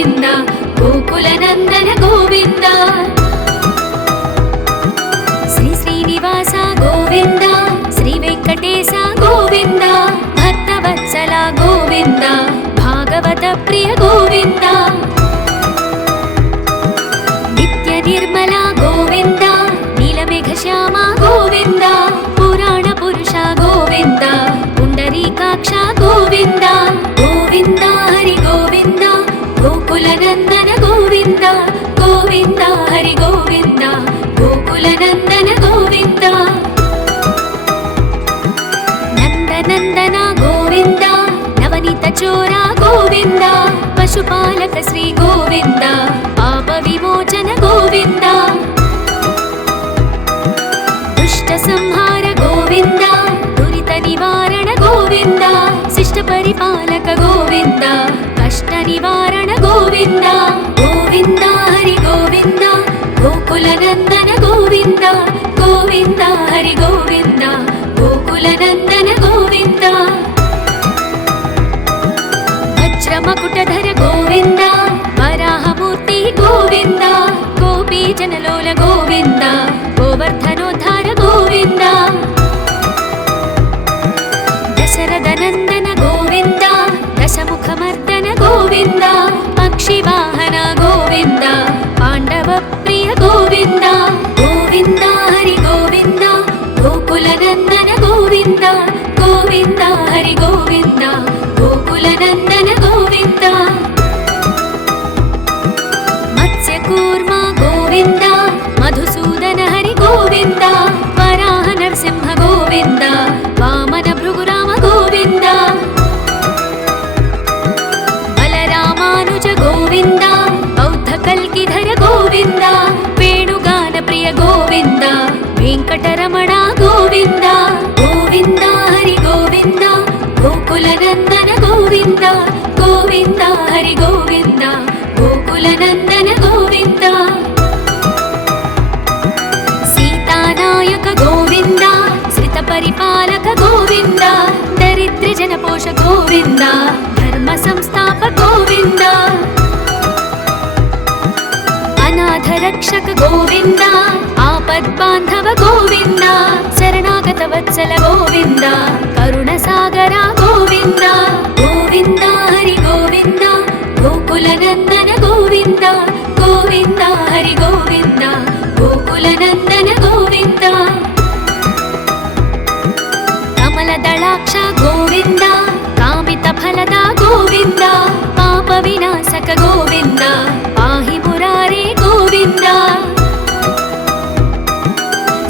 గోవింద గోకులనందన గోవింద శ్రీ శ్రీనివాస గోవింద శ్రీ వెంకటేశ గోవింద భక్తవత్సల గోవింద భాగవత ప్రియ గోవింద నిత్య నిర్మల గోవింద నీలమేఘ శ్యామ గోవింద పురాణ పురుష గోవింద పుండరీకాక్ష గోవింద గోవింద హరి గోవింద గోకులనందన గోవింద గోవింద హరి గోవింద గోకులనందన గోవింద నందనందన గోవింద నవనీత చోర గోవింద పశుపాలక శ్రీ గోవింద పాప విమోచన గోవింద దుష్ట సంహార గోవింద దురిత నివారణ గోవింద శిష్ట పరిపాలక గోవింద కష్ట నివారణ గోవింద గోవింద హరి గోవింద గోకులనందన గోవింద గోవింద హరి గోవింద గోకులనందన గోవింద వజ్రమకుటధర గోవింద వరాహమూర్తి గోవింద గోపీజనలోల గోవింద గోవర్ధనోద్ధార గోవింద దశరథనందన గోవింద దశముఖమర్దన గోవింద పక్షివాహన గోవింద పాండవ ప్రియ గోవింద గోవింద హరి గోవింద గోకులనందన గోవింద గోవింద హరి గోవింద గోకులనందన గోవింద మత్స్యకూర్మ గోవింద మధుసూదన హరి గోవింద వరాహ నరసింహ గోవింద వామన భృగురామ గోవింద బలరామానుజ గోవింద బౌద్ధ కల్కిధర గోవింద వేణుగాన ప్రియ గోవింద వెంకటరమణ గోవింద గోవింద హరి గోవింద గోకులనందన గోవింద గోవింద హరి గోవింద గోకులనందన గోవింద సీతానాయక గోవింద శ్రిత పరిపాలక గోవింద దరిద్ర జనపోష గోవింద ధర్మ సంస్థాప గోవింద అనాథ రక్షక గోవింద ఆపద్బాంధవ గోవింద శరణాగత వత్సల గోవింద కరుణ సాగర గోవింద గోవింద హరి గోవింద గోకులనందన గోవింద గోవింద హరి గోవింద గోకులనందన గోవింద కమల దళాక్ష గోవింద కామిత ఫలద గోవింద పాప వినాశక గోవింద పాహి మురారే గోవింద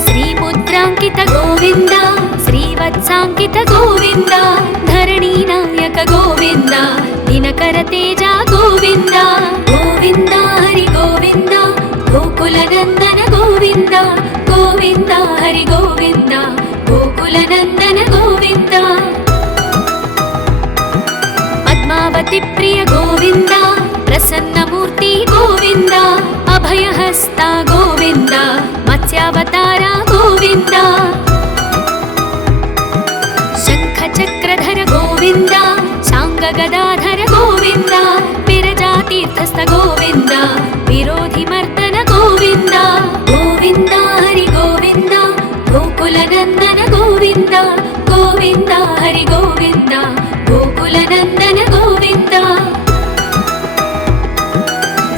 శ్రీముద్రాంకిత గోవింద శ్రీవత్సాంకిత గోవింద ధరణీ నాయక గోవింద దినకర తేజ గోవింద గోవింద హరి గోవింద గోకులనందన గోవింద గోవింద హరి గోవింద గోకులనందన గోవింద పద్మావతి ప్రియ గోవింద ప్రసన్నమూర్తి గోవింద అభయహస్త గోవింద మత్స్యావతార గోవింద శంఖ చక్రధర గోవింద శాంగ గదాధర గోవింద విరజాతీర్థస్థ గోవింద విరోధి మర్దన గోవింద గోవింద హరి గోవింద గోకులనందన గోవింద గోవింద హరి గోవింద గోకులనందన గోవింద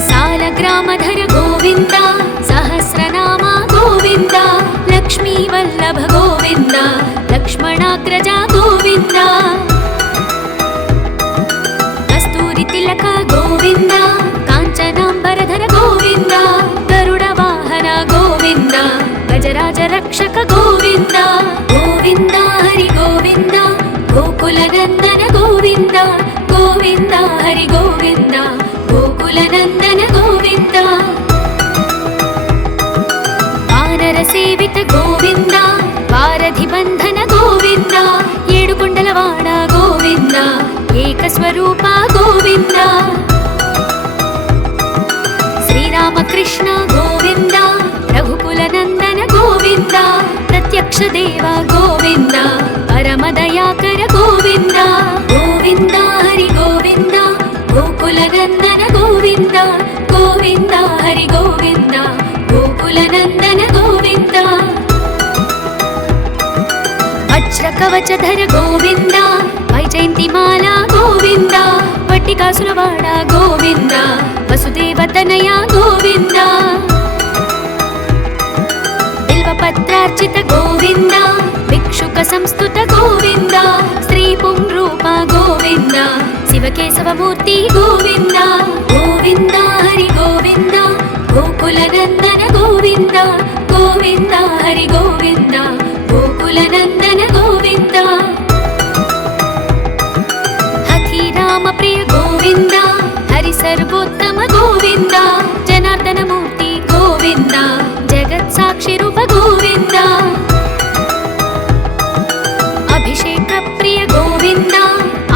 సాలగ్రామధర గోవింద సహస్రనామ గోవింద లక్ష్మీ వల్లభ గోవింద లక్ష్మణాగ్రజ గోవింద కస్తూరి తిలక గోవింద కాంచనాంబరధర గోవింద గరుడ వాహన గోవింద గజరాజ రక్షక గోవింద గోవింద హరి గోవింద గోకులనందన గోవింద గోవింద హరి గోవింద గోకులనందన గోవింద వానర సేవిత గోవింద వారధి బంధన గోవింద ఏడుకొండలవాడ గోవింద ఏకస్వరూప గోవింద శ్రీరామకృష్ణ గోవింద రఘుకులనందన గోవింద ప్రత్యక్ష దేవ గోవింద పరమదయాకర గోవింద గోవింద హరి గోవింద గోకులనందన గోవింద कवचधर गोविन्द वैजयन्तिमाला गोविन्द वट्टिकासुरवाड गोविन्द वसुदेवतनया गोविन्द बिल्वपत्रार्चित गोविन्द भिक्षुक संस्तुत गोविन्द श्री पुंरूप गोविन्द शिवकेशवमूर्ति गोविन्द गोविन्द हरि गोविन्द गोकुलनन्दन गोविन्द गोविन्द हरि गोविन्द गोकुलनन्दन गोविन्द हठि राम प्रिय गोविन्द हरि सर्वोत्तम गोविन्द जनार्दन मूर्ति गोविन्द जगत् साक्षि रूप गोविन्द अभिषेक प्रिय गोविन्द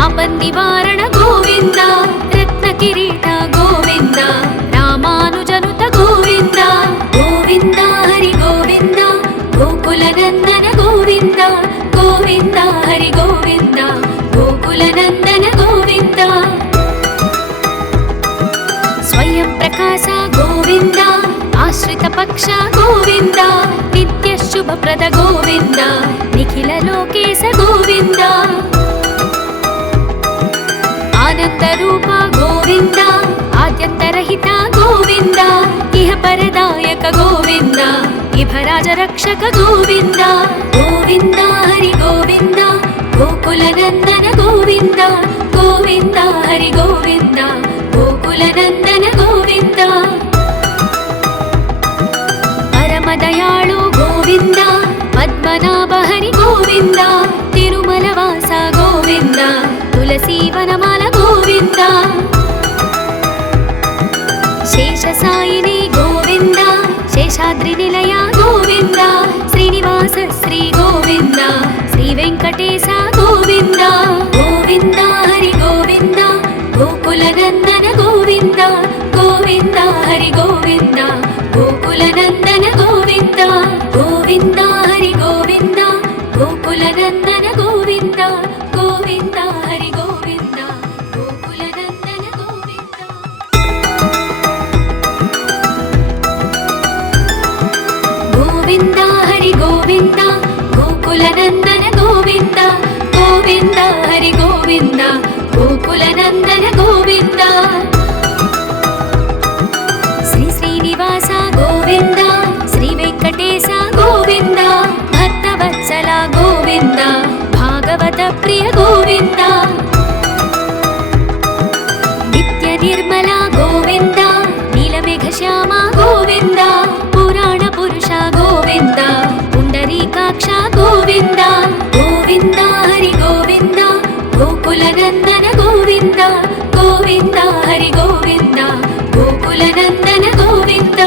आपन्निवारण गोविन्द रत्न किरीट गोविन्द रामानुजनुत गोविन्द गोविन्द हरि गोविन्द गोकुलनन्दन गोविन्द गोविन्द हरि गोविन्द गोकुलनन्दन गोविन्द स्वयं प्रकाश गोविन्द आश्रित पक्ष गोविन्द नित्य शुभप्रद गोविन्द निखिल लोकेश गोविन्द आनंद रूप गोविन्द आद्यन्तरहित गोविन्द इह परदायक गोविन्द इभराज रक्षक गोविन्द गोविन्द हरि गोविन्द गोकुलनन्दन गोविन्द गोविन्द हरि गोविन्द गोकुलनन्दन गोविन्द परमदयाळु गोविन्द पद्मनाभ हरि गोविन्द तिरुमलवास गोविन्द तुलसीवनमाल गोविन्द शेषसायिनी गोविन्द शेषाद्रिनिलय गोविन्द श्रीनिवास श्री गोविन्द श्रीवेङ्कटेश गोविन्द गोविन्द हरि गोविन्द गोकुलनन्दन गोविन्द गोविन्द हरि गोविन्द गोकुलनन्दन गोविन्द गोविन्द हरि गोविन्द गोकुलनन्दन गोविन्द गोविन्द हरि गोविन्द गोकुलनन्दन गोविन्द गोविन्द हरि गोविन्द गोकुलनन्दन गोविन्द गोविन्द हरि गोविन्द गोकुलनन्दन गोविन्द श्री श्रीनिवास गोविन्द श्री वेङ्कटेश गोविन्द भक्तवत्सल गोविन्द भागवत प्रिय गोविन्द नित्य निर्मल गोविन्द नीलमेघश्याम गोविन्द पुराण पुरुष गोविन्द पुण्डरीकाक्ष गोविन्द गोविन्द हरि गोविन्द गोकुलनन्दन गोविन्द गोविन्द हरि गोविन्द गोकुलनन्दन गोविन्द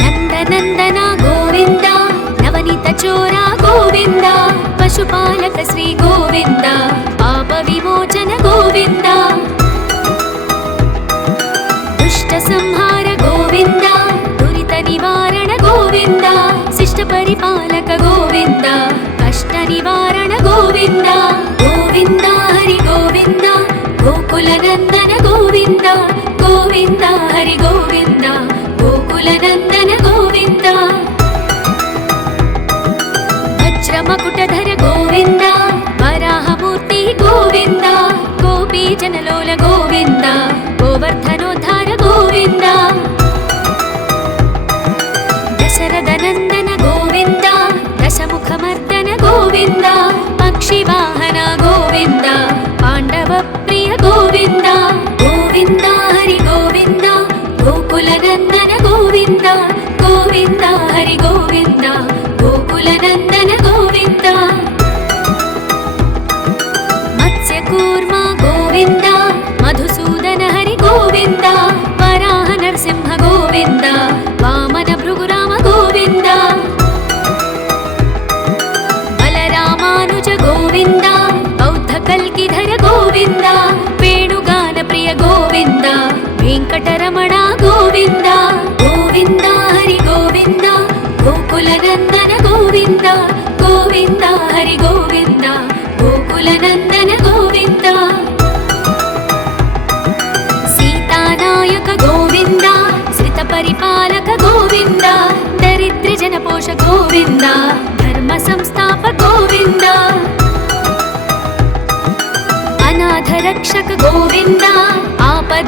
नन्दनन्दन गोविन्द नवनीत चोर गोविन्द पशुपालक श्री गोविन्द पापविमोचन गोविन्द दुष्ट संहार गोविन्द दुरित निवारण गोविन्द शिष्ट परिपालक गोविन्द कष्ट निवारण गोविन्द गोविन्द हरि गोविन्द गोकुलनन्दन गोविन्द गोविन्द हरि गोविन्द गोकुलनन्दन गोविन्द वज्रमकुटधर गोविन्द वराहमूर्ति गोविन्द गोपीजनलोल गोविन्द गोवर्धनोद्धार गोविन्द दशरथनन्दन गोविन्द दशमुखमर्दन गोविन्द पक्षिवाहन गोविन्द पाण्डवप्रिय गोविन्द गोविन्द हरि गोविन्द गोकुलनन्दन गोविन्द गोविन्द हरि गोविन्द गोकुलनन्दन गोविन्द मत्स्यकूर्म गोविन्द मधुसूदन हरि गोविन्द वराह नरसिंह गोविन्द वामन भृगुराम गोविन्द बलरामानुज गोविन्द बौद्ध कल्किधर गोविन्द वेणुगान प्रिय गोविन्द वेङ्कटरमण गोविन्द गोविन्द हरि गोविन्द गोकुलनन्दन गोविन्द गोविन्द हरि गोविन्द गोकुलनन्दन गोविन्द सीतानायक गोविन्द श्रितपरिपालक गोविन्द दरिद्रजनपोष गोविन्द धर्म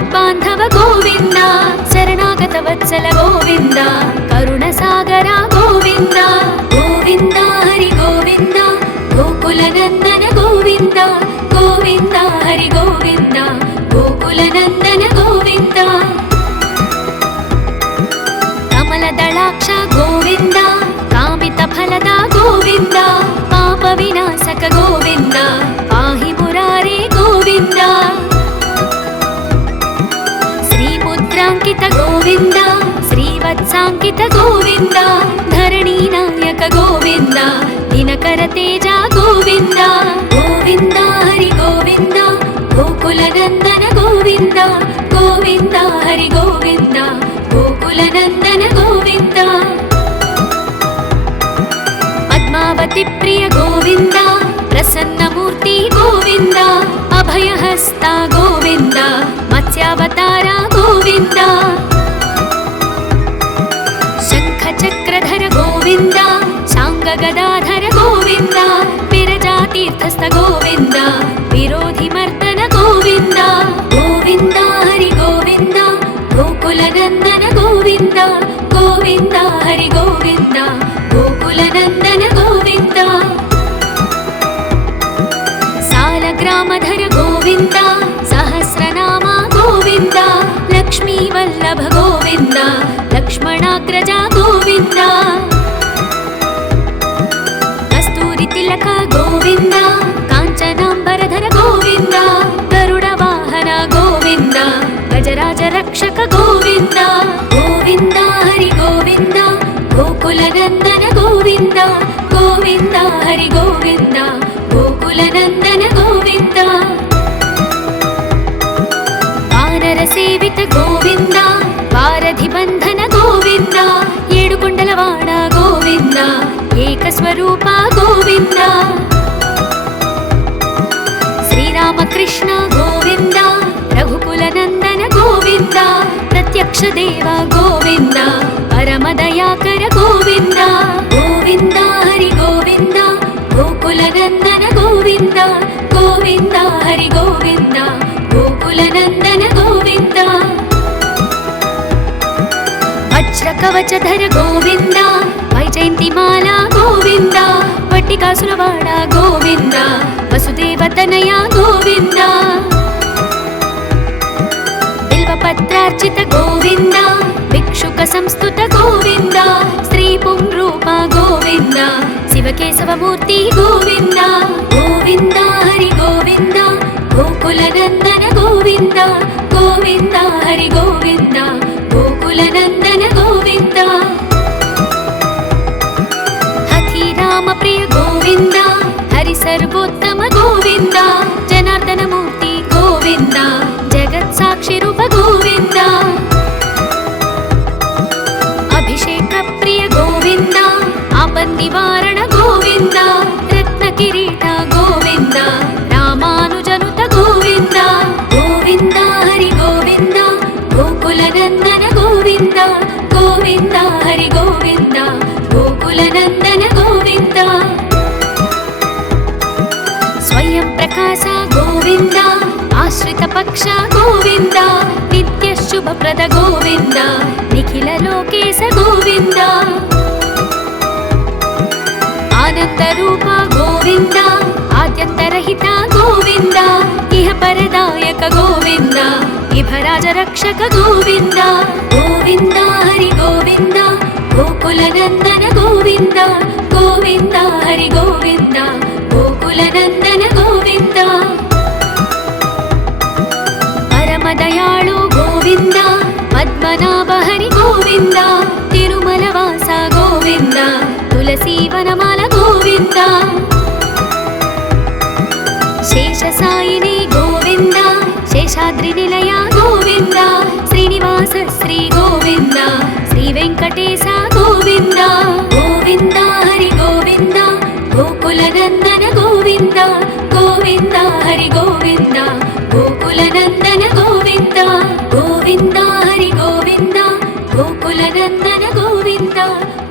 ಮದ್ಬಾಂಧವ ಗೋವಿಂದ ಶರಣಾಗತ ವತ್ಸಲ ಗೋವಿಂದ ಕರುಣಸಾಗರ ಗೋವಿಂದ ಗೋವಿಂದ ಹರಿ ಗೋವಿಂದ ಗೋಕುಲನಂದನ ಗೋವಿಂದ ಗೋವಿಂದ ಹರಿ ಗೋವಿಂದ ಗೋಕುಲನಂದನ ಗೋವಿಂದ ಕಮಲದಳಾಕ್ಷ ಗೋವಿಂದ ಕಾಮಿತ ಫಲದ ಗೋವಿಂದ ಪಾಪ ವಿನಾಶಕ ಗೋವಿಂದ ಪಾಹಿ ಮುರಾರೇ ಗೋವಿಂದ ಶ್ರೀಮುದ್ರಾಂಕಿತ ಗೋವಿಂದ ಶ್ರೀವತ್ಸಾಂಕಿತ ಗೋವಿಂದ ಧರಣಿ ನಾಯಕ ಗೋವಿಂದ ದಿನಕರ ತೇಜ ಗೋವಿಂದ ಗೋವಿಂದ ಹರಿ ಗೋವಿಂದ ಗೋಕುಲನಂದನ ಗೋವಿಂದ ಗೋವಿಂದ ಹರಿ ಗೋವಿಂದ ಗೋಕುಲನಂದನ ಗೋವಿಂದ ಪದ್ಮಾವತಿ ಪ್ರಿಯ ಗೋವಿಂದ ಪ್ರಸನ್ನ ಮೂರ್ತಿ ಗೋವಿಂದ ಅಭಯಹಸ್ತ ಗೋವಿಂದ ಮತ್ಸ್ಯಾವತಾರ ಗೋವಿಂದ ಶಂಖ ಚಕ್ರಧರ ಗೋವಿಂದ ಶಾಂಗ ಗದಾಧರ ಗೋವಿಂದ ವಿರಜಾತೀರ್ಥಸ್ಥ ಗೋವಿಂದ ವಿರೋಧಿ ಮರ್ದನ ಗೋವಿಂದ ಗೋವಿಂದ ಹರಿ ಗೋವಿಂದ ಗೋಕುಲನಂದನ ಗೋವಿಂದ ಗೋವಿಂದ ಹರಿ ಗೋವಿಂದ ಗೋಕುಲನಂದನ ಗೋವಿಂದ ಸಾಲಗ್ರಾಮಧರ ಗೋವಿಂದ ಸಹಸ್ರನಾಮ ಗೋವಿಂದ ಲಕ್ಷ್ಮೀ ವಲ್ಲಭ ಗೋವಿಂದ ಲಕ್ಷ್ಮಣಾಗ್ರಜ ಗೋವಿಂದ ಕಸ್ತೂರಿ ತಿಲಕ ಗೋವಿಂದ ಕಾಂಚನಾಂಬರಧರ ಗೋವಿಂದ ಗರುಡ ವಾಹನ ಗೋವಿಂದ ಗಜರಾಜ ರಕ್ಷಕ ಗೋವಿಂದ ಗೋವಿಂದ ಹರಿ ಗೋವಿಂದ ಗೋಕುಲನಂದನ ಗೋವಿಂದ ಗೋವಿಂದ ಹರಿ ಗೋವಿಂದ ಗೋಕುಲನಂದನ ಗೋವಿಂದ ವಾನರ ಸೇವಿತ ಗೋವಿಂದ ವಾರಧಿ ಬಂಧನ ಗೋವಿಂದ ಏಡುಕೊಂಡಲವಾಡ ಗೋವಿಂದ ಏಕಸ್ವರೂಪ ಗೋವಿಂದ ಶ್ರೀರಾಮಕೃಷ್ಣ ಗೋವಿಂದ ರಘುಕುಲನಂದನ ಗೋವಿಂದ ಪ್ರತ್ಯಕ್ಷ ದೇವ ಗೋವಿಂದ ಪರಮದಯಾಕರ ಗೋವಿಂದ ಗೋವಿಂದ ಹರಿ ಗೋವಿಂದ ಗೋಕುಲನಂದನ ಗೋವಿಂದ ಗೋವಿಂದ ಹರಿ ಗೋವಿಂದ ಗೋಕುಲನಂದನ ಗೋವಿಂದ ವಜ್ರ ಕವಚಧರ ಗೋವಿಂದ ವೈಜಯಂತಿ ಮಾಲಾ ಗೋವಿಂದ ವಟ್ಟಿಕಾಸುರವಾಡ ಗೋವಿಂದ ವಸುದೇವತನಯ ಗೋವಿಂದ ಬಿಲ್ವಪತ್ರಾರ್ಚಿತ ಗೋವಿಂದ ಭಿಕ್ಷುಕ ಸಂಸ್ತುತ ಗೋವಿಂದ ಸ್ತ್ರೀ ಪುಂರೂಪ ಗೋವಿಂದ ಶಿವಕೇಶವ ಮೂರ್ತಿ ಗೋವಿಂದ ಗೋವಿಂದ ಹರಿ ಗೋವಿಂದ ಗೋಕುಲನಂದನ ಗೋವಿಂದ ಗೋವಿಂದ ಹರಿ ಗೋವಿಂದ ಗೋಕುಲನಂದನ ಗೋವಿಂದ ಹಥಿರಾಮ ಪ್ರಿಯ ಗೋವಿಂದ ಹರಿ ಸರ್ವೋತ್ತಮ ಗೋವಿಂದ ಜನಾರ್ದನ ಮೂರ್ತಿ ಗೋವಿಂದ ಜಗತ್ ಸಾಕ್ಷಿ ರೂಪ ಗೋವಿಂದ ಅಭಿಷೇಕ ಪ್ರಿಯ ಗೋವಿಂದ ಆಪನ್ ನಿವಾರಣ ಗೋವಿಂದ ರತ್ನ ಕಿರೀಟ ಗೋವಿಂದ ರಾಮಾನುಜನುತ ಗೋವಿಂದ ಗೋವಿಂದ ಹರಿ ಗೋವಿಂದ ಗೋಕುಲನಂದನ ಗೋವಿಂದ ಗೋವಿಂದ ಹರಿ ಗೋವಿಂದ ಗೋಕುಲನಂದನ ಗೋವಿಂದ ಸ್ವಯಂ ಪ್ರಕಾಶ ಗೋವಿಂದ ಆಶ್ರಿತ ಪಕ್ಷ ಗೋವಿಂದ ನಿತ್ಯ ಶುಭಪ್ರದ ಗೋವಿಂದ ನಿಖಿಲ ಲೋಕೇಶ ಗೋವಿಂದ ಆನಂದ ರೂಪ ಗೋವಿಂದ ಆದ್ಯಂತರಹಿತ ಗೋವಿಂದ ಇಹ ಪರದಾಯಕ ಗೋವಿಂದ ಇಭರಾಜ ರಕ್ಷಕ ಗೋವಿಂದ ಗೋವಿಂದ ಹರಿ ಗೋವಿಂದ ಗೋಕುಲನಂದನ ಗೋವಿಂದ ಗೋವಿಂದ ಹರಿ ಗೋವಿಂದ ಗೋಕುಲನಂದನ ಗೋವಿಂದ ಪರಮದಯಾಳು ಗೋವಿಂದ ಪದ್ಮನಾಭ ಹರಿ ಗೋವಿಂದ ತಿರುಮಲವಾಸ ಗೋವಿಂದ ತುಳಸಿ ವನಮಾಲ ಗೋವಿಂದ ಶೇಷಸಾಯಿನಿ ಗೋವಿಂದ ಶೇಷಾದ್ರಿ ನಿಲಯ ಗೋವಿಂದ ಶ್ರೀನಿವಾಸ ಶ್ರೀ ಗೋವಿಂದ ಶ್ರೀ ವೆಂಕಟೇಶ ಗೋವಿಂದ ಗೋವಿಂದ ಹರಿ ಗೋವಿಂದ ಗೋಕುಲನಂದನ ಗೋವಿಂದ ಗೋವಿಂದ ಹರಿ ಗೋವಿಂದ ಗೋಕುಲನಂದನ ಗೋವಿಂದ ಗೋವಿಂದ ಹರಿ ಗೋವಿಂದ ಗೋಕುಲನಂದನ ಗೋವಿಂದ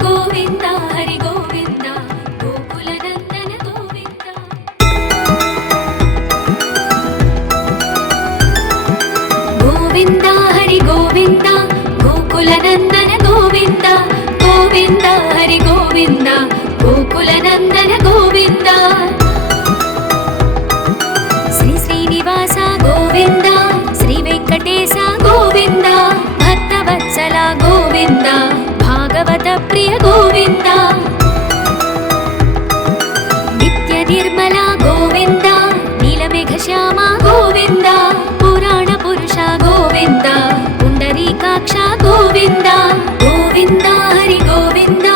ಗೋವಿಂದ ಹರಿ ಗೋವಿಂದ ಗೋಕುಲನಂದನ ಗೋವಿಂದ ಗೋವಿಂದ గోవింద హరి గోవింద గోకుల నందన గోవింద శ్రీ శ్రీనివాస గోవింద శ్రీ వెంకటేశ గోవింద భక్తవత్సల గోవింద భాగవత ప్రియ గోవింద నిత్య నిర్మల గోవింద నీలమేఘ శ్యామ గోవింద పురాణ పురుష గోవింద పుండరీకాక్ష గోవింద గోవింద హరి గోవింద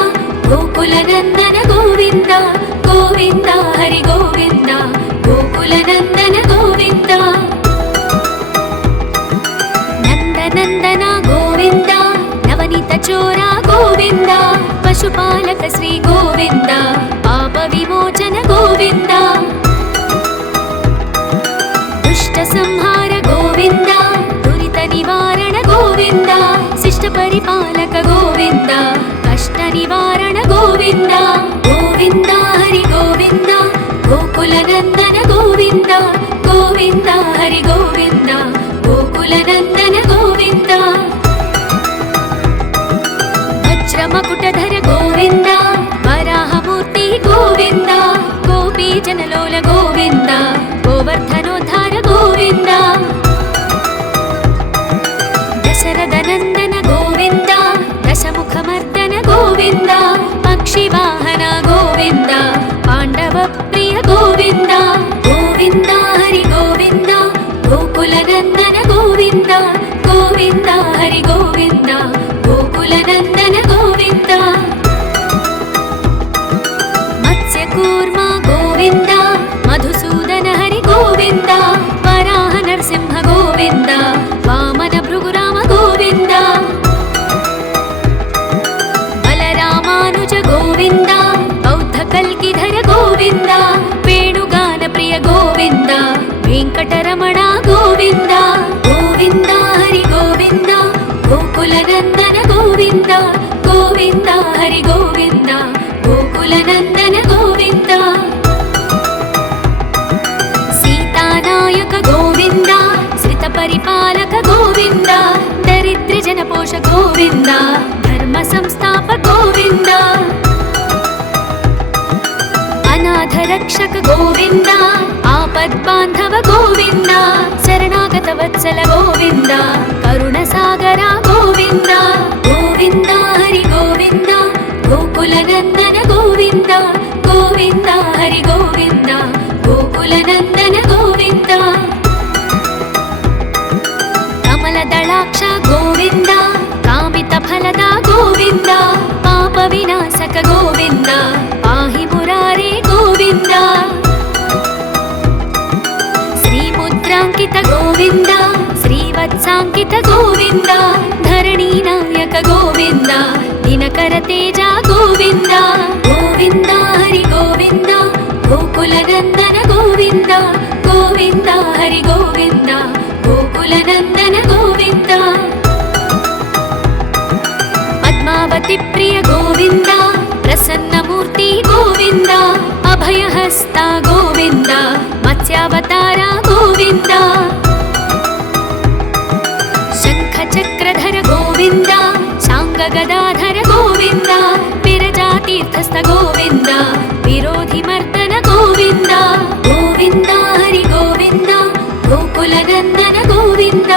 గోకుల నందన గోవింద గోవింద హరి గోవింద గోకుల నందన గోవింద నందనందన గోవింద నవనీత చోర గోవింద పశుపాలక శ్రీ గోవింద పాప విమోచన గోవింద దుష్ట సంహార గోవింద దురిత నివారణ గోవింద శిష్ట పరిపాలక గోవింద కష్ట నివారణ గోవింద గోవింద హరి గోవింద గోకుల నందన గోవింద గోవింద హరి గోవింద గోకుల నందన గోవింద వజ్రమకుటధర గోవింద వరాహమూర్తి గోవింద గోపీ జనలోల గోవింద గోవర్ధనోద్ధార గోవింద దశరథ నందన గోవింద దశముఖమర్దన గోవింద పక్షివాహన గోవింద పాండవ ప్రియ గోవింద గోవింద హరి గోవింద గోకుల నందన గోవింద గోవింద హరి గోవింద గోకుల నందన గోవింద మత్స్యకూర్మ గోవింద మధుసూదన హరి గోవింద వరాహ నరసింహ గోవింద వామన భృగురామ గోవింద బలరామానుజ గోవింద బౌద్ధ కల్కిధర గోవింద వేణుగాన ప్రియ గోవింద వెంకటరమణ గోవింద గోవింద హరి గోవింద గోకుల నందన గోవింద గోవింద హరి గోవింద గోకుల నందన గోవింద సీతానాయక గోవింద శ్రిత పరిపాలక గోవింద దరిద్ర జనపోష గోవింద ధర్మ సంస్థాప గోవింద అనాథ రక్షక గోవింద ఆపద్బాంధవ గోవింద శరణాగత వత్సల గోవింద కరుణ సాగర గోవింద గోవింద హరి గోవింద గోకుల నందన గోవింద గోవింద హరి గోవింద గోకుల నందన గోవింద కమల దళాక్ష గోవింద కామిత ఫలద గోవింద పాప వినాశక గోవింద పాహి మురారే గోవింద శ్రీముద్రాంకిత గోవింద శ్రీవత్సాంకిత గోవింద ధరణీ నాయక గోవింద దినకర తేజ గోవింద గోవింద హరి గోవింద గోకుల నందన గోవింద గోవింద హరి గోవింద గోకుల నందన గోవింద పద్మావతి ప్రియ గోవింద ప్రసన్నమూర్తి గోవింద అభయహస్త గోవింద మత్స్యావతార గోవింద శంఖ చక్రధర గోవింద శాంగ గదాధర గోవింద విరజాతీర్థస్థ గోవింద విరోధి మర్దన గోవింద గోవింద హరి గోవింద గోకుల నందన గోవింద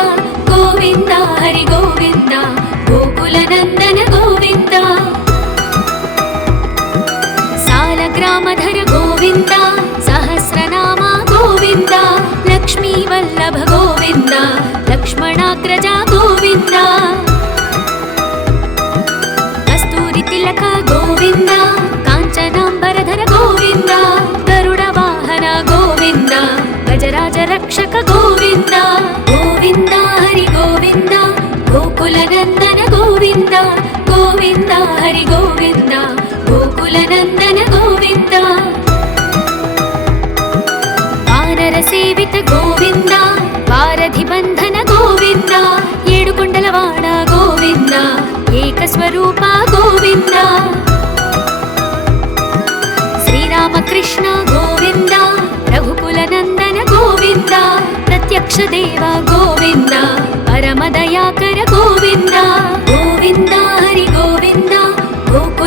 గోవింద హరి గోవింద గోకుల నందన గోవింద సాలగ్రామధర గోవింద సహస్రనామ గోవింద లక్ష్మీ వల్లభ గోవింద లక్ష్మణాగ్రజ గోవింద కస్తూరి తిలక గోవింద కాంచనాంబరధర గోవింద గరుడ వాహన గోవింద గజరాజ రక్షక గోవింద గోవింద హరి గోవింద గోకుల నందన గోవింద గోవింద హరి గోవింద గోకుల నందన గోవింద వానర సేవిత గోవింద వారధి బంధన గోవింద ఏడుకొండలవాడ గోవింద ఏకస్వరూప గోవింద శ్రీరామకృష్ణ గోవింద రఘుకుల నందన గోవింద ప్రత్యక్ష దేవ గోవింద పరమదయాకర గోవింద గోవింద హరి గోవింద గోకుల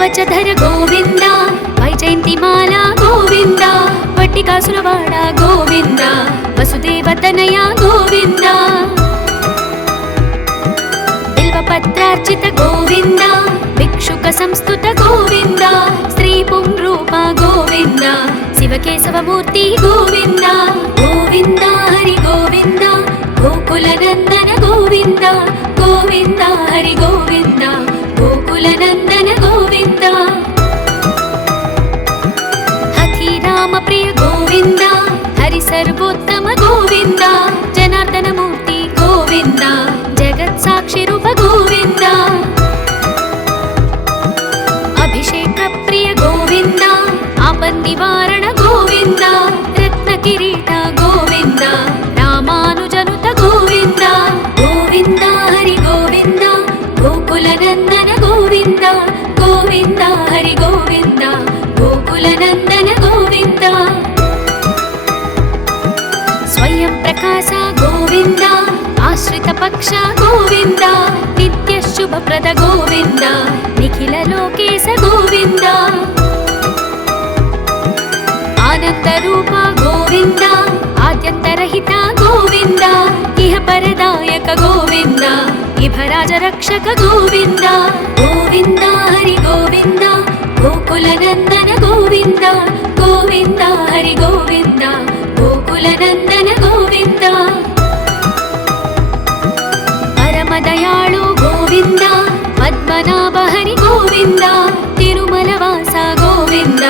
కవచధర గోవింద వైజయంతిమాల గోవింద వట్టికాసులవాడ గోవింద వసుదేవతనయ గోవింద బిల్వపత్రార్చిత గోవింద భిక్షుక సంస్తుత గోవింద శ్రీ పుంరూప గోవింద శివకేశవమూర్తి గోవింద గోవింద హరి గోవింద గోకులనందన గోవింద గోవింద హరి గోవింద గోకులనందన గోవింద హఠి రామ ప్రియ గోవింద హరి సర్వోత్తమ గోవింద జనార్దన మూర్తి గోవింద జగత్ సాక్షి రూప గోవింద అభిషేక ప్రియ గోవింద ఆపన్నివారణ గోవింద రత్న కిరీట గోవింద రామానుజనుత గోవింద గోవింద హరి గోవింద గోకులనందన గోవింద గోవింద హరి గోవింద గోకులనందన గోవింద స్వయం ప్రకాశ గోవింద ఆశ్రిత పక్ష గోవింద నిత్య శుభప్రద గోవింద నిఖిల లోకేశ గోవింద ఆనంద రూప గోవింద ఆద్యంతరహిత గోవింద ఇహ పరదాయక గోవింద ఇభరాజ రక్షక గోవింద గోవింద హరి గోవింద గోకులనందన గోవింద గోవింద హరి గోవింద గోకులనందన గోవింద పరమదయాళు గోవింద పద్మనాభ హరి గోవింద తిరుమల వాస గోవింద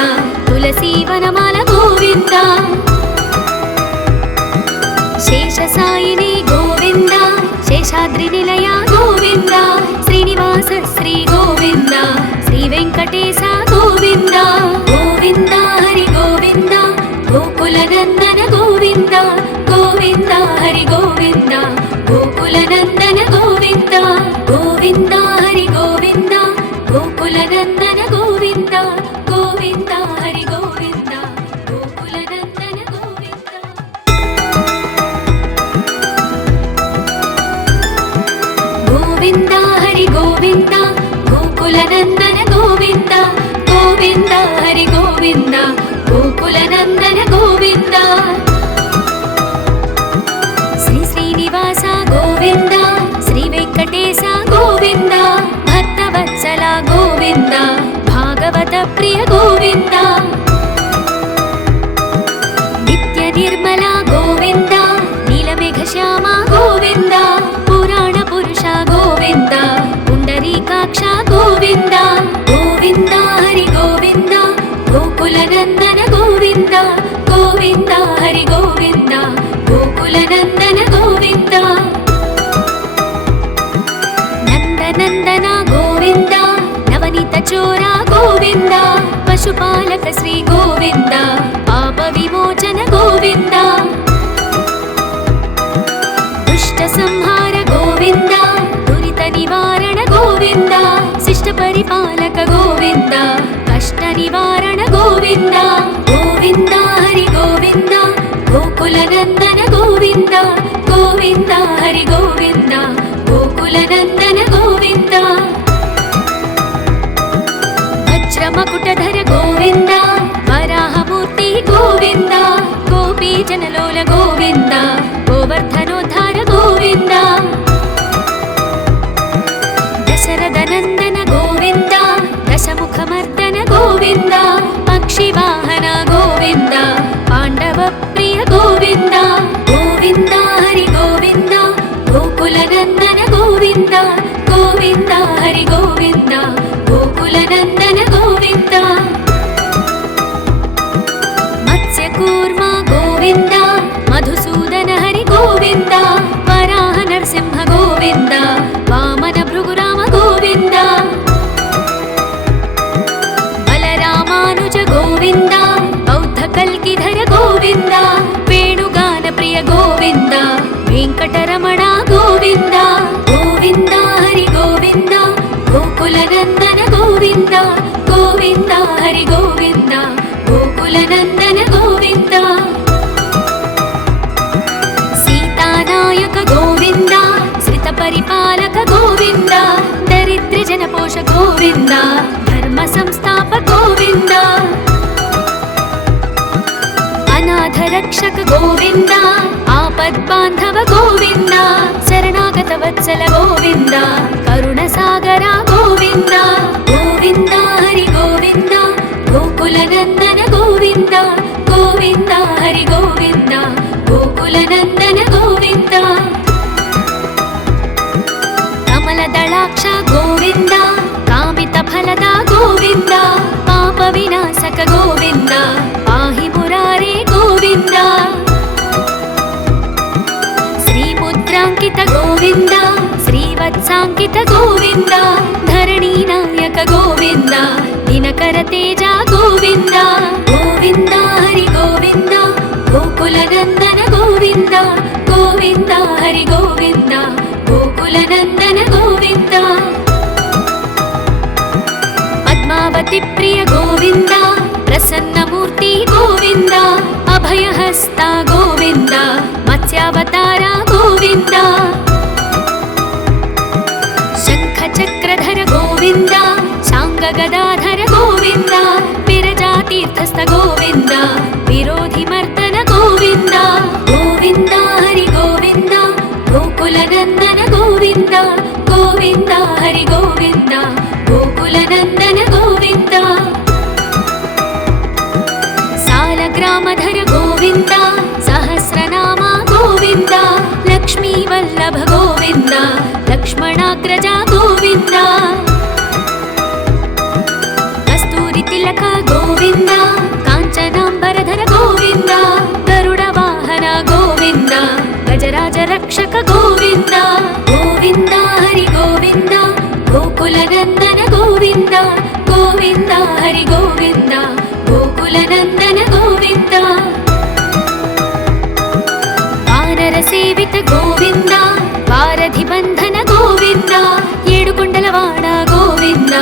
తులసీవనమాల గోవింద శేషసాయిని గోవింద శేషాద్రి నిలయ గోవింద శ్రీనివాస శ్రీ గోవింద శ్రీ వెంకటేశ గోవింద గోవింద హరి గోవింద గోకులనందన గోవింద గోవింద హరి గోవింద గోకులనందన గోవింద గోవింద హరి గోవింద గోకులనందన గోవింద గోవింద హరి గోవింద గోకులనందన గోవింద గోవింద హరి గోవింద గోకులనందన గోవింద గోవింద హరి గోవింద గోకులనందన గోవింద శ్రీ శ్రీనివాస గోవింద శ్రీ వెంకటేశ గోవింద భక్తవత్సల గోవింద భాగవత ప్రియ గోవింద నిత్య నిర్మల గోవింద నీలమేఘ శ్యామ గోవింద పురాణ పురుష గోవింద పుండరీకాక్ష గోవింద గోవింద హరి గోవింద గోకులనందన గోవింద గోవింద హరి గోవింద గోకులనందన గోవింద నందనందన గోవింద నవనీత చోర గోవింద పశుపాలక శ్రీ గోవింద పాప విమోచన గోవింద దుష్ట సంహార గోవింద దురిత నివారణ గోవింద శిష్ట పరిపాలక గోవింద కష్ట నివారణ గోవింద గోవింద హరి గోవింద గోకులనందన గోవింద గోవింద హరి గోవింద గోకులనందన గోవింద వజ్రమకుటధర గోవింద వరాహమూర్తి గోవింద గోపీజనలోల గోవింద గోవర్ధనోద్ధార గోవింద దశరథనందన గోవింద దశముఖమర్దన గోవింద పక్షివాహన గోవింద పాండవ ప్రియ గోవింద గోవింద హరి గోవింద గోకులనందన గోవింద గోవింద హరి గోవింద గోకులనందన గోవింద మత్స్యకూర్మ గోవింద మధుసూదన హరి గోవింద వరాహ నరసింహ గోవింద వామన భృగురామ గోవింద బలరామానుజ గోవింద బౌద్ధ కల్కిధర గోవింద వేణుగాన ప్రియ గోవింద వెంకటరమణ గోవింద గోవింద హరి గోవింద గోకులనందన గోవింద గోవింద హరి గోవింద గోకులనందన గోవింద సీతానాయక గోవింద శ్రిత పరిపాలక గోవింద దరిద్ర జనపోష గోవింద ధర్మ ಸ್ವರೂಪ ಗೋವಿಂದ ಅನಾಥ ರಕ್ಷಕ ಗೋವಿಂದ ಆಪದ್ಬಾಂಧವ ಗೋವಿಂದ ಶರಣಾಗತ ವತ್ಸಲ ಗೋವಿಂದ ಕರುಣ ಸಾಗರ ಗೋವಿಂದ ಗೋವಿಂದ ಹರಿ ಗೋವಿಂದ ಗೋಕುಲ ನಂದನ ಗೋವಿಂದ ಗೋವಿಂದ ಹರಿ ಗೋವಿಂದ ಗೋಕುಲ ನಂದನ ಗೋವಿಂದ ಕಮಲ ದಳಾಕ್ಷ ಗೋವಿಂದ ಕಾಮಿತ ಫಲದ ಗೋವಿಂದ ಪಾಪ ವಿನಾಶಕ ಗೋವಿಂದ ಪಾಹಿ ಮುರಾರೇ ಗೋವಿಂದ ಶ್ರೀ ಮುದ್ರಾಂಕಿತ ಗೋವಿಂದ ಶ್ರೀವತ್ಸಾಂಕಿತ ಗೋವಿಂದ ಧರಣಿ ನಾಯಕ ಗೋವಿಂದ ದಿನಕರ ತೇಜ ಗೋವಿಂದ ಗೋವಿಂದ ಹರಿ ಗೋವಿಂದ ಗೋಕುಲ ನಂದನ ಗೋವಿಂದ ಗೋವಿಂದ ಹರಿ ಗೋವಿಂದ ಗೋಕುಲ ನಂದನ ಗೋವಿಂದ ಪದ್ಮಾವತಿ ಪ್ರಿಯ ಗೋವಿಂದ ಪ್ರಸನ್ನ ಮೂರ್ತಿ ಗೋವಿಂದ ಅಭಯಹಸ್ತ ಗೋವಿಂದ ಮತ್ಸ್ಯಾವತಾರ ಗೋವಿಂದ ಶಂಖ ಚಕ್ರಧರ ಗೋವಿಂದ ಶಾಂಗ ಗದಾಧರ ಗೋವಿಂದ ವಿರಜಾತೀರ್ಥಸ್ಥ ಗೋವಿಂದ ವಿರೋಧಿ ಮರ್ದನ ಗೋವಿಂದ ಗೋವಿಂದ ಹರಿ ಗೋವಿಂದ ಗೋಕುಲ ನಂದನ ಗೋವಿಂದ ಗೋವಿಂದ ಹರಿ ಗೋವಿಂದ ಗೋಕುಲ ನಂದನ ಗೋವಿಂದ ಸಾಲಗ್ರಾಮಧರ ಗೋವಿಂದ ಸಹಸ್ರನಾಮ ಗೋವಿಂದ ಲಕ್ಷ್ಮೀ ವಲ್ಲಭ ಗೋವಿಂದ ಲಕ್ಷ್ಮಣಾಗ್ರಜ ಗೋವಿಂದ ಕಸ್ತೂರಿ ತಿಲಕ ಗೋವಿಂದ ಕಾಂಚನಾಂಬರಧರ ಗೋವಿಂದ ಗರುಡ ವಾಹನ ಗೋವಿಂದ ಗಜರಾಜ ರಕ್ಷಕ ಗೋವಿಂದ ಗೋವಿಂದ ಹರಿ ಗೋವಿಂದ ಗೋಕುಲ ನಂದನ ಗೋವಿಂದ ಗೋವಿಂದ ಹರಿ ಗೋವಿಂದ ಗೋಕುಲ ನಂದನ ಗೋವಿಂದ ವಾನರ ಸೇವಿತ ಗೋವಿಂದ ವಾರಧಿ ಬಂಧನ ಗೋವಿಂದ ಏಡುಕೊಂಡಲವಾಡ ಗೋವಿಂದ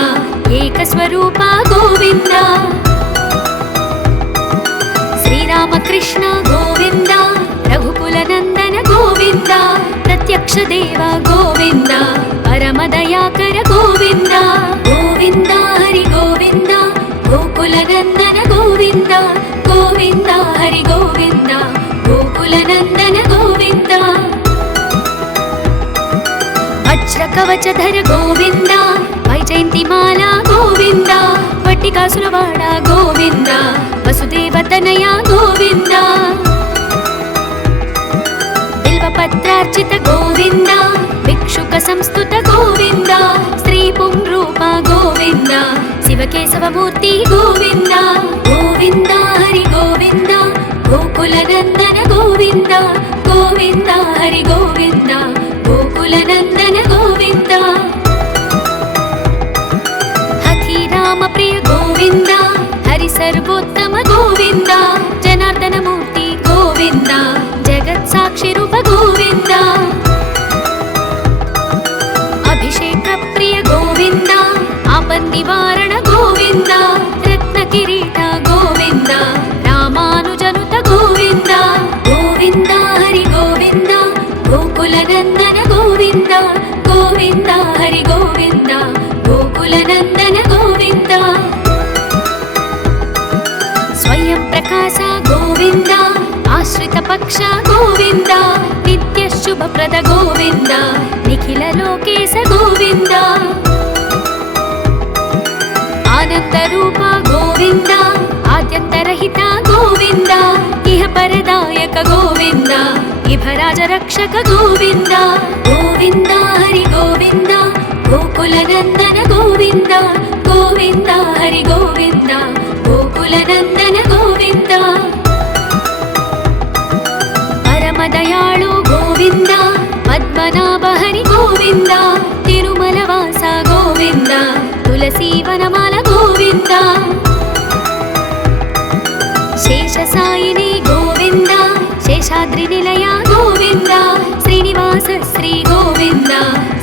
ಏಕಸ್ವರೂಪ ಗೋವಿಂದ ಶ್ರೀರಾಮಕೃಷ್ಣ ಗೋವಿಂದ ರಘುಕುಲ ನಂದನ ಗೋವಿಂದ ಪ್ರತ್ಯಕ್ಷ ದೇವ ಗೋವಿಂದ ಪರಮ ದಯಾಕರ ಗೋವಿಂದ ಗೋವಿಂದ ಹರಿ ಗೋವಿಂದ ಗೋಕುಲ ನಂದನ ಗೋವಿಂದ ಗೋವಿಂದ ಹರಿ ಗೋವಿಂದ ಗೋಕುಲ ನಂದನ ಗೋವಿಂದ ವಜ್ರ ಕವಚಧರ ಗೋವಿಂದ ವೈಜಯಂತಿ ಮಾಲಾ ಗೋವಿಂದ ವಟ್ಟಿಕಾಸುರವಾಡ ಗೋವಿಂದ ವಸುದೇವ ತನಯ ಗೋವಿಂದ ಬಿಲ್ವಪತ್ರಾರ್ಚಿತ ಗೋವಿಂದ ಭಿಕ್ಷುಕ ಸಂಸ್ತುತ ಗೋವಿಂದ ಸ್ತ್ರೀ ಪುಂರೂಪ ಗೋವಿಂದ ಶಿವಕೇಶವ ಮೂರ್ತಿ ಗೋವಿಂದ ಗೋವಿಂದ ಹರಿ ಗೋವಿಂದ ಗೋಕುಲ ನಂದನ ಗೋವಿಂದ ಗೋವಿಂದ ಹರಿ ಗೋವಿಂದ ಗೋಕುಲ ನಂದನ ಗೋವಿಂದ ಹಥಿ ರಾಮ ಪ್ರಿಯ ಗೋವಿಂದ ಹರಿ ಸರ್ವೋತ್ತಮ ಗೋವಿಂದ ಜನಾರ್ದನ ಮೂರ್ತಿ ಗೋವಿಂದ ಜಗತ್ ಸಾಕ್ಷಿ ರೂಪ ಗೋವಿಂದ ಅಭಿಷೇಕ ಪ್ರಿಯ ಗೋವಿಂದ ಆಪನ್ ನಿವಾರಣ ಗೋವಿಂದ ರತ್ನ ಕಿರೀಟ ಗೋವಿಂದ ರಾಮಾನುಜನುತ ಗೋವಿಂದ ಗೋವಿಂದ ಹರಿ ಗೋವಿಂದ ಗೋಕುಲ ನಂದನ ಗೋವಿಂದ ಗೋವಿಂದ ಹರಿ ಗೋವಿಂದ ಗೋಕುಲ ನಂದನ ಗೋವಿಂದ ಸ್ವಯಂ ಪ್ರಕಾಶ ಗೋವಿಂದ ಆಶ್ರಿತ ಪಕ್ಷ ಗೋವಿಂದ ನಿತ್ಯ ಶುಭಪ್ರದ ಗೋವಿಂದ ನಿಖಿಲ ಲೋಕೇಶ ಗೋವಿಂದ ಆನಂದ ರೂಪ ಗೋವಿಂದ ಆದ್ಯಂತರಹಿತ ಗೋವಿಂದ ಇಹ ಪರದಾಯಕ ಗೋವಿಂದ ಇಭರಾಜ ರಕ್ಷಕ ಗೋವಿಂದ ಗೋವಿಂದ ಹರಿ ಗೋವಿಂದ ಗೋಕುಲ ನಂದನ ಗೋವಿಂದ ಗೋವಿಂದ ಹರಿ ಗೋವಿಂದ ಗೋಕುಲ ನಂದನ ಗೋವಿಂದ ಪರಮ ದಯಾಳು ಗೋವಿಂದ ಪದ್ಮನಾಭ ಹರಿ ಗೋವಿಂದ ತಿರುಮಲ ವಾಸ ಗೋವಿಂದ ತುಳಸಿ ವನಮಾಲ ಗೋವಿಂದ ಶೇಷ ಸಾಯಿನಿ ಗೋವಿಂದ ಶೇಷಾದ್ರಿ ನಿಲಯ ಗೋವಿಂದ ಶ್ರೀನಿವಾಸ ಶ್ರೀ ಗೋವಿಂದ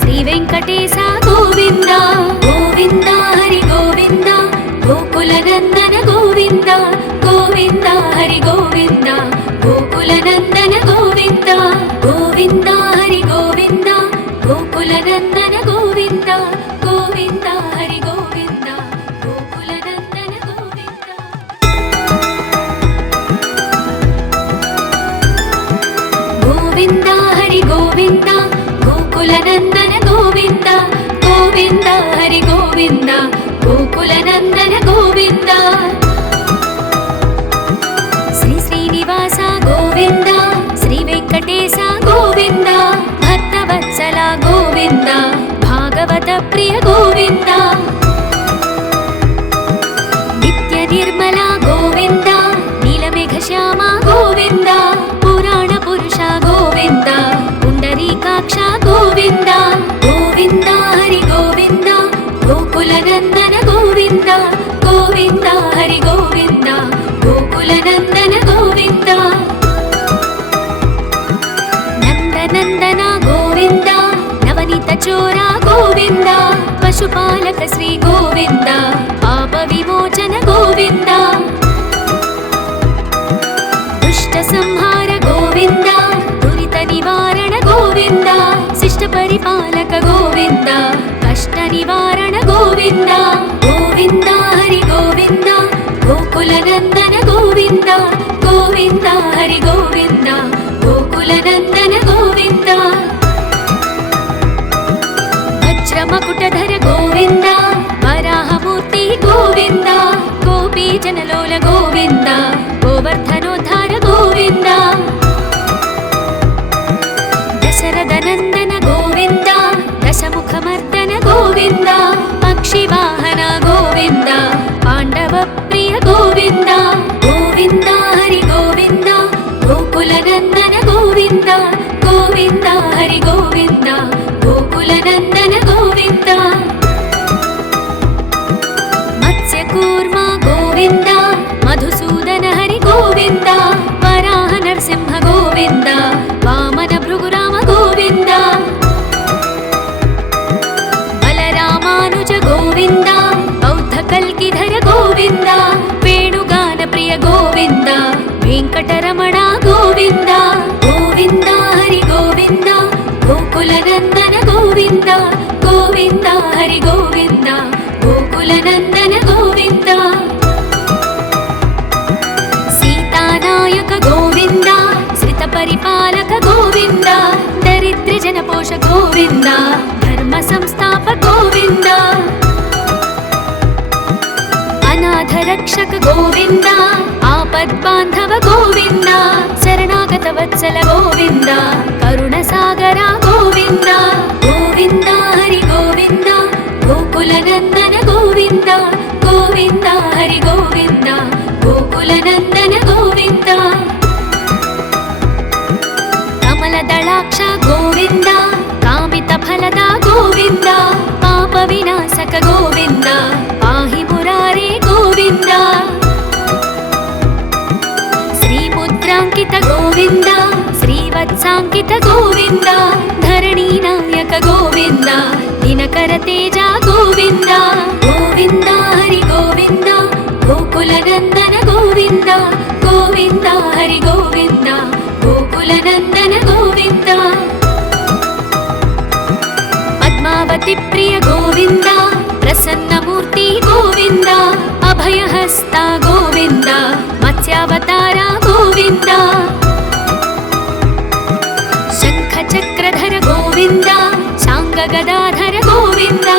ಶ್ರೀ ವೆಂಕಟೇಶ ಗೋವಿಂದ ಗೋವಿಂದ ಹರಿ ಗೋವಿಂದ ಗೋಕುಲ ನಂದನ ಗೋವಿಂದ ಗೋವಿಂದ ಹರಿ ಗೋವಿಂದ ಗೋಕುಲ ನಂದನ ಗೋವಿಂದ ಗೋವಿಂದ ಹರಿ ಗೋವಿಂದ ಗೋಕುಲ ನಂದನ ಗೋವಿಂದ ಗೋವಿಂದ ಹರಿ ಗೋವಿಂದ ಗೋಕುಲ ನಂದನ హరి గోవింద గోకుల నందన గోవింద శ్రీ శ్రీనివాస గోవింద శ్రీ వెంకటేశ గోవింద భక్తవత్సల గోవింద భాగవత ప్రియ గోవింద నిత్య నిర్మల గోవింద నీలమేఘ శ్యామ గోవింద పురాణ పురుష గోవింద పుండరీకాక్ష గోవింద గోవింద హరి గోవింద గోకుల నందన గోవింద గోవింద హరి గోవింద గోకుల నందన గోవింద నందనందన గోవింద నవనీత చోర గోవింద పశుపాలక శ్రీ గోవింద పాప విమోచన గోవింద దుష్ట సంహార గోవింద దురిత నివారణ గోవింద శిష్ట పరిపాలక గోవింద కష్ట నివారణ గోవింద గోవింద హరి గోవింద గోకుల నందన గోవింద గోవింద హరి గోవింద గోకుల నందన గోవింద వజ్రమకుటధర గోవింద వరాహమూర్తి గోవింద గోపీ జనలోల గోవింద గోవర్ధనోద్ధార గోవింద దశరథ నందన గోవింద దశముఖమర్దన గోవింద పక్షివాహన గోవింద పాండవ ప్రియ గోవింద గోవింద హరి గోవింద గోకుల నందన గోవింద గోవింద హరి గోవింద గోకుల నందన గోవింద మత్స్యకూర్మ గోవింద మధుసూదన హరి గోవింద వరాహ నరసింహ గోవింద వామన భృగురామ గోవింద బలరామానుజ గోవింద బౌద్ధ కల్కిధర గోవింద వేణుగాన ప్రియ గోవింద వెంకటరమణ గోవింద గోవింద హరి గోవింద గోకుల నందన గోవింద గోవింద హరి గోవింద గోకుల నందన గోవింద సీతానాయక గోవింద శ్రిత పరిపాలక గోవింద దరిద్ర జనపోష గోవింద ధర్మ సంస్థాప గోవింద అనాథ రక్షక గోవింద ఆపద్బాంధవ గోవింద శరణాగత వత్సల గోవింద కరుణ సాగర గోవింద గోవింద హరి గోవింద గోకుల నందన గోవింద గోవింద హరి గోవింద గోకుల నందన గోవింద కమల దళాక్ష గోవింద కామిత ఫలద గోవింద పాప వినాశక గోవింద పాహి మురారే గోవింద శ్రీముద్రాంకిత గోవింద శ్రీవత్సాంకిత గోవింద ధరణీ నాయక గోవింద దినకర తేజ గోవింద గోవింద హరి గోవింద గోకుల నందన గోవింద గోవింద హరి గోవింద గోకుల నందన గోవింద పద్మావతి ప్రియ గోవింద ప్రసన్నమూర్తి గోవింద అభయహస్త గోవింద మత్స్యావతార గోవింద శంఖ చక్రధర గోవింద శాంగ గదాధర గోవింద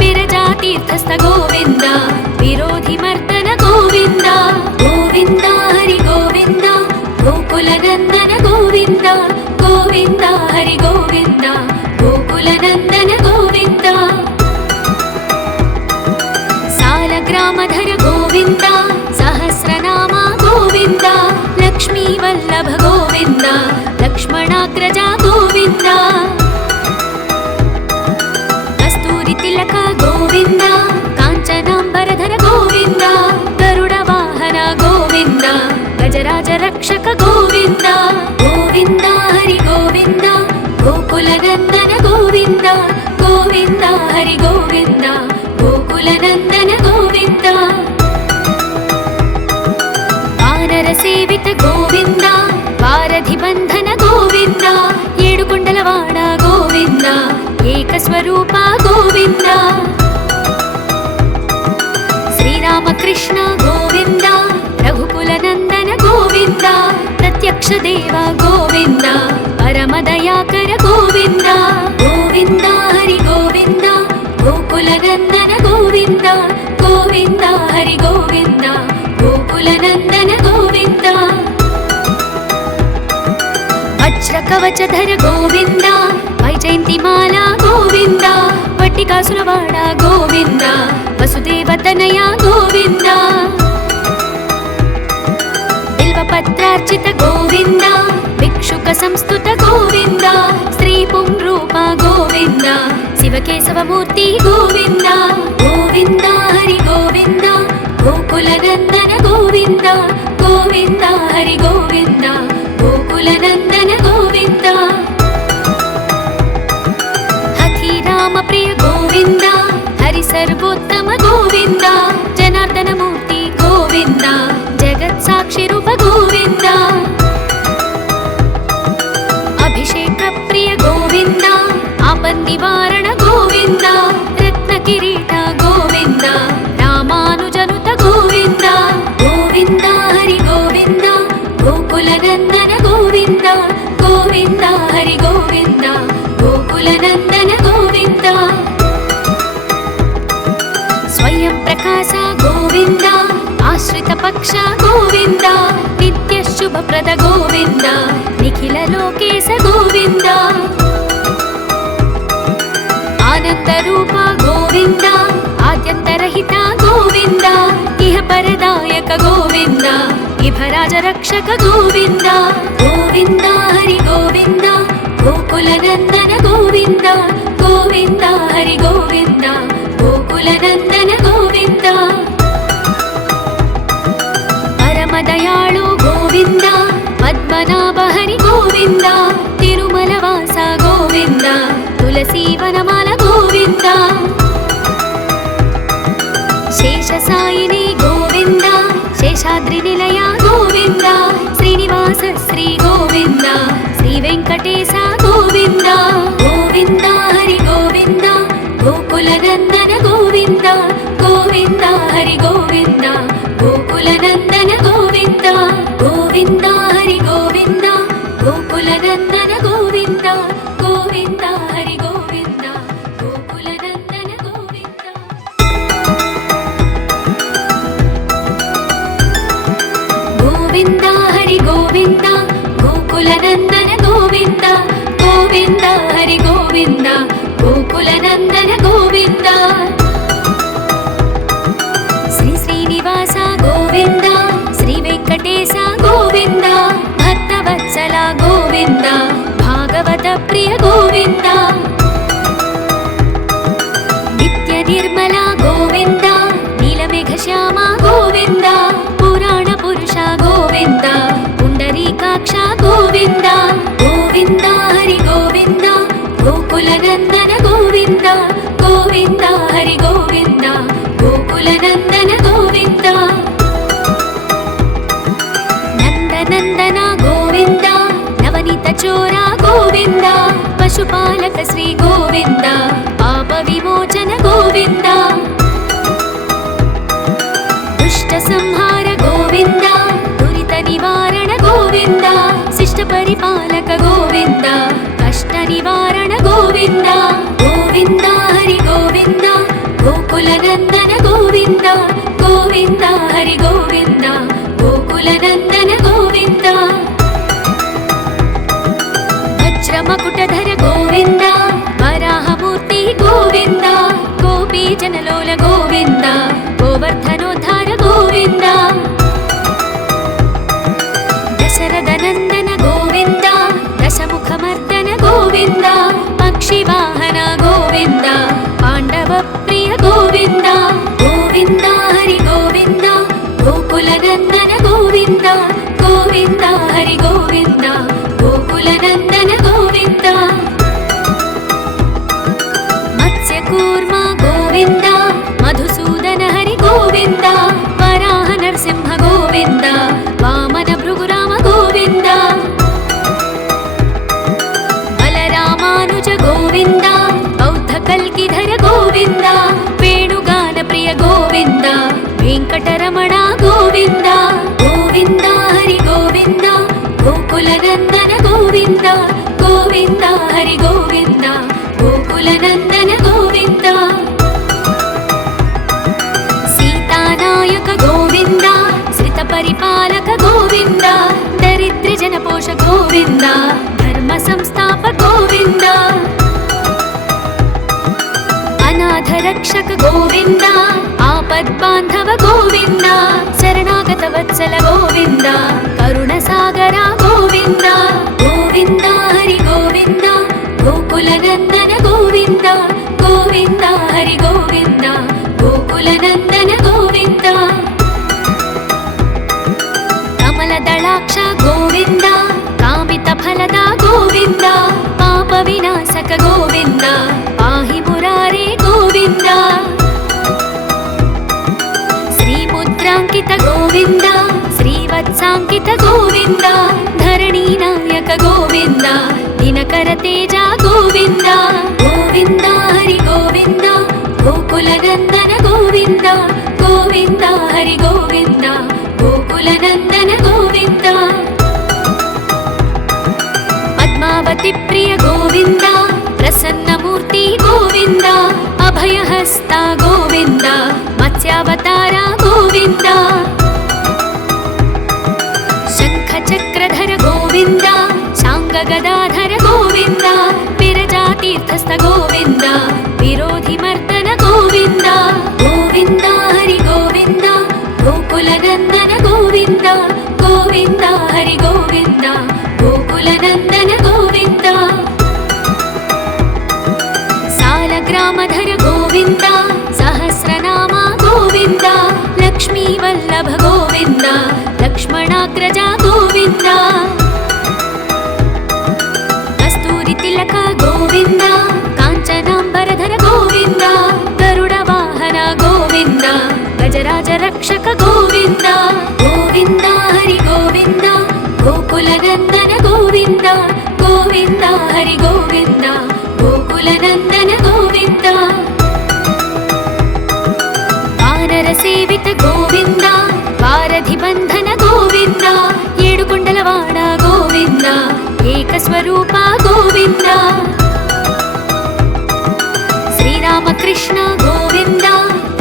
విరజాతీర్థస్థ గోవింద విరోధి మర్దన గోవింద గోవింద హరి గోవింద గోకుల నందన గోవింద గోవింద హరి గోవింద గోకుల నందన గోవింద సాలగ్రామధర గోవింద సహస్రనామ గోవింద లక్ష్మీ వల్లభ గోవింద లక్ష్మణాగ్రజ గోవింద కస్తూరి తిలక గోవింద కాంచనాంబరధర గోవింద గరుడ వాహన గోవింద గజరాజ రక్షక గోవింద గోవింద హరి గోవింద గోకుల నందన గోవింద గోవింద హరి గోవింద గోకుల నందన గోవింద వానర సేవిత గోవింద వారధి బంధన గోవింద ఏడుకొండలవాడ గోవింద ఏకస్వరూప గోవింద శ్రీరామకృష్ణ గోవింద రఘుకుల నందన గోవింద ప్రత్యక్ష దేవ గోవింద పరమదయాకర గోవింద గోవింద హరి గోవింద గోకుల నందన వజ్రకవచధర గోవింద వైజయంతిమాల గోవింద వట్టికాసురవాడ గోవింద వసుదేవతనయ గోవింద బిల్వపత్రార్చిత గోవింద భిక్షుక సంస్తుత గోవింద శ్రీ పుంరూప గోవింద శివకేశవమూర్తి గోవింద గోవింద హరి గోవింద గోకులనందన గోవింద గోవింద హరి గోవింద గోకులనందన గోవింద హఠి రామ ప్రియ గోవింద హరి సర్వోత్తమ గోవింద జనార్దన మూర్తి గోవింద జగత్ సాక్షి రూప గోవింద అభిషేక ప్రియ గోవింద ఆపన్నివారణ గోవింద రత్న కిరీట గోవింద రామానుజనుత గోవింద గోవింద హరి గోవింద గోకులనందన గోవింద గోవింద హరి గోవింద గోకులనందన గోవింద స్వయం ప్రకాశ గోవింద ఆశ్రిత పక్ష గోవింద నిత్య శుభప్రద గోవింద నిఖిల లోకేశ గోవింద ఆనంద రూప గోవింద ఆద్యంతరహిత గోవింద ఇహ పరదాయక గోవింద ఇభరాజ రక్షక గోవింద గోవింద హరి గోవింద గోకులనందన గోవింద గోవింద హరి గోవింద గోకులనందన గోవింద పరమదయాళు గోవింద పద్మనాభ హరి గోవింద తిరుమల వాస గోవింద తులసీవనమాల గోవింద శేషసాయిని గోవింద శేషాద్రి నిలయ గోవింద శ్రీనివాస శ్రీ గోవింద శ్రీ వెంకటేశ గోవింద గోవింద హరి గోవింద గోకులనందన గోవింద గోవింద హరి గోవింద గోకులనందన గోవింద గోవింద హరి గోవింద గోకులనందన గోవింద గోవింద హరి గోవింద గోకులనందన గోవింద గోవింద హరి గోవింద గోకులనందన గోవింద గోవింద హరి గోవింద గోకులనందన గోవింద శ్రీ శ్రీనివాస గోవింద శ్రీ వెంకటేశ గోవింద భక్తవత్సల గోవింద భాగవత ప్రియ గోవింద నిత్య నిర్మల గోవింద నీలమేఘ శ్యామ గోవింద పురాణ పురుష గోవింద పుండరీకాక్ష గోవింద గోవింద హరి గోవింద గోకులనందన గోవింద గోవింద హరి గోవింద గోకులనందన గోవింద నందనందన గోవింద నవనీత చోర గోవింద పశుపాలక శ్రీ గోవింద పాప విమోచన గోవింద దుష్ట సంహార గోవింద దురిత నివారణ గోవింద శిష్ట పరిపాలక గోవింద కష్ట నివారణ గోవింద గోవింద హరి గోవింద గోకులనందన గోవింద గోవింద హరి గోవింద గోకులనందన గోవింద వజ్రమకుటధర గోవింద వరాహమూర్తి గోవింద గోపీజనలోల గోవింద గోవర్ధనోద్ధార గోవింద దశరథనందన గోవింద దశముఖమర్దన గోవింద పక్షివాహన గోవింద పాండవ ప్రియ గోవింద గోవింద హరి గోవింద గోకులనందన గోవింద గోవింద హరి గోవింద గోకులనందన గోవింద మత్స్యకూర్మ గోవింద మధుసూదన హరి గోవింద వరాహ నరసింహ గోవింద వామన భృగురామ గోవింద బలరామానుజ గోవింద బౌద్ధ కల్కిధర గోవింద వేణుగాన ప్రియ గోవింద వెంకటరమణ గోవింద గోవింద హరి గోవింద గోకులనందన గోవింద గోవింద హరి గోవింద గోకులనందన గోవింద సీతానాయక గోవింద శ్రిత పరిపాలక గోవింద దరిద్ర జనపోష గోవింద ధర్మ रक्षक गोविन्द आपद्बान्धव गोविन्द शरणागत वत्सल गोविन्द करुणसागर गोविन्द गोविन्द हरि गोविन्द गोकुलनन्दन गोविन्द गोविन्द हरि गोविन्द गोकुलनन्दन गोविन्द कमलदलाक्ष गोविन्द कामितफलद गोविन्द पापविनाशक गोविन्द पाहि मुरारे गोविन्द श्रीमुद्राङ्कित गोविन्द श्रीवत्साङ्कित गोविन्द धरणीनायक गोविन्द दिनकर तेज गोविन्द गोविन्द हरि गोविन्द गोकुलनन्दन गोविन्द गोविन्द हरि गोविन्द गोकुलनन्दन गोविन्द पद्मावती प्रिय गोविन्द प्रसन्नमूर्ति गोविन्द अभयहस्त गोविन्द मत्स्यावतार गोविन्द शङ्खचक्रधर गोविन्द शाङ्गगदाधर गोविन्द विरजातीर्थस्थ गोविन्द विरोधिमर्दन गोविन्द गोविन्द हरि गोविन्द गोकुलनन्दन गोविन्द गोविन्द हरि गोविन्द गोकुलनन्दन गोविन्द सालग्रामधर गोविन्द सहस्रनाम गोविन्द लक्ष्मीवल्लभ गोविन्द लक्ष्मणाग्रज गोविन्द कस्तूरि तिलक गोविन्द काञ्चनाम्बरधर गोविन्द गरुडवाहन गोविन्द गजराज रक्षक गोविन्द गोविन्द हरि गोविन्द गोकुलनन्दन गोविन्द गोविन्द हरि गोविन्द गोकुलनन्दन गोविन्द वानरसेवित गोविन्द वारधिबन्धन गोविन्द येडुकुण्डलवाड गोविन्द एकस्वरूप गोविन्द श्रीरामकृष्ण गोविन्द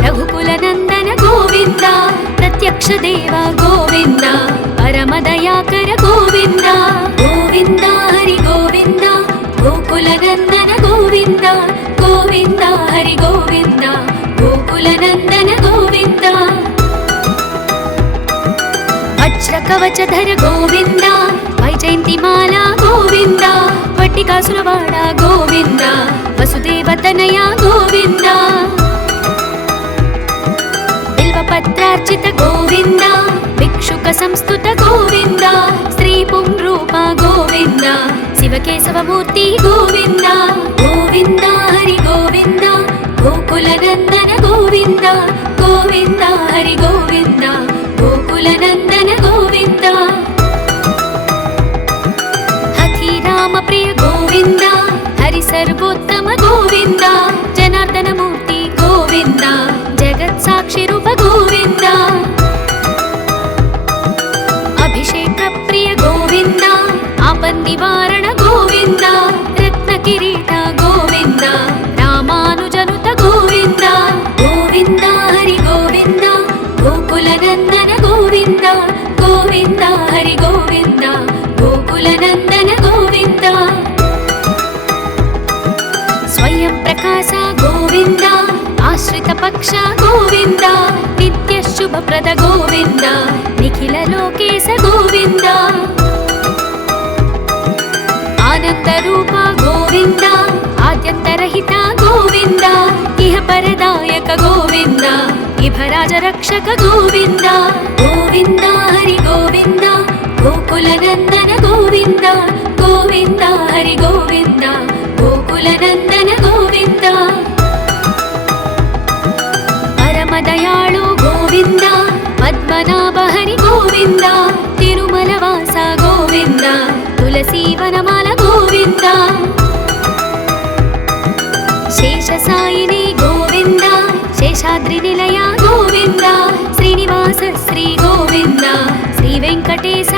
रघुकुलनन्दन गोविन्द प्रत्यक्ष देव गोविन्द परमदयाकर गोविन्द गोविन्द हरि गोविन्द गोकुलनन्दन गोविन्द गोविन्द हरि गोविन्द गोकुलनन्दन गोविन्द वज्रकवचधर गोविन्द वैजयन्तिमाला गोविन्द वट्टिकासुरवाड गोविन्द वसुदेवतनय गोविन्द बिल्वपत्रार्चित गोविन्द भिक्षुक संस्तुत गोविन्द श्रीपुंरूप गोविन्द शिवकेशवमूर्ति गोविन्द गोविन्द हरि गोविन्द गोकुलनन्दन गोविन्द गोविन्द हरि गोविन्द गोकुलनन्दन गोविन्द हथिराम प्रिय गोविन्द हरि सर्वोत्तम गोविन्द जनार्दन मूर्ति गोविन्द जगत्साक्षि रूप गोविन्द अभिषेक प्रिय गोविन्द आपन्निवारण गोविन्द रत्नकिरीट गोविन्द रामानुजनुत गोविन्द गोविन्द हरि गोविन्द गोकुलनन्दन गोविन्द गोविन्द हरि गोविन्द गोकुलनन्दन गोविन्द स्वयं प्रकाश गोविन्द आश्रित पक्ष गोविन्द नित्य शुभप्रद गोविन्द निखिल लोकेश गोविन्द आनंद रूप गोविन्द आद्यन्तरहित गोविन्द इह परदायक गोविन्द इभराज रक्षक गोविन्द गोविन्द हरि गोविन्द गोकुलनन्दन गोविन्द गोविन्द हरि गोविन्द गोकुलनन्दन गोविन्द परमदयाळु गोविन्द पद्मनाभ हरि गोविन्द तिरुमलवास गोविन्द तुलसीवनमाल गोविन्द शेषसायिनी गोविन्द शेषाद्रिनिलय गोविन्द श्रीनिवास श्री गोविन्द श्रीवेङ्कटेश